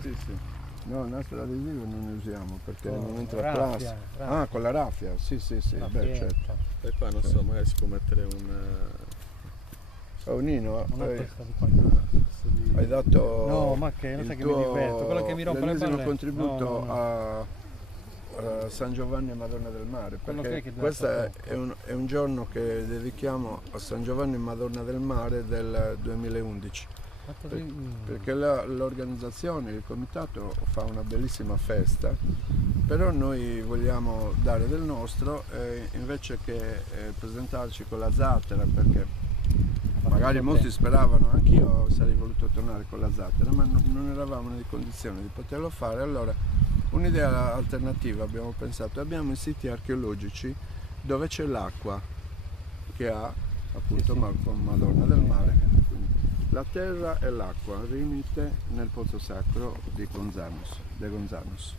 Sì, sì. No, il nastro adesivo non ne usiamo perché non entra raffia, plastica. Ah, con la raffia, sì, beh, certo. E qua non so, magari si può mettere un... Oh Nino, una testa di qualcosa. hai dato No, ma che, lo sai che mi diverto, quello che mi rompe le l'ennesimo palle. contributo No. a San Giovanni e Madonna del Mare, Quello perché che dura questo poco. è un giorno che dedichiamo a San Giovanni e Madonna del Mare del 2011. Perché l'organizzazione, il comitato fa una bellissima festa, però noi vogliamo dare del nostro invece che presentarci con la zattera, perché magari molti speravano, anch'io sarei voluto tornare con la zattera, ma non eravamo nelle condizioni di poterlo fare. Allora un'idea alternativa abbiamo pensato, abbiamo i siti archeologici dove c'è l'acqua che ha appunto Madonna del Mare. Quindi, la terra e l'acqua riunite nel pozzo sacro di Gonzanos.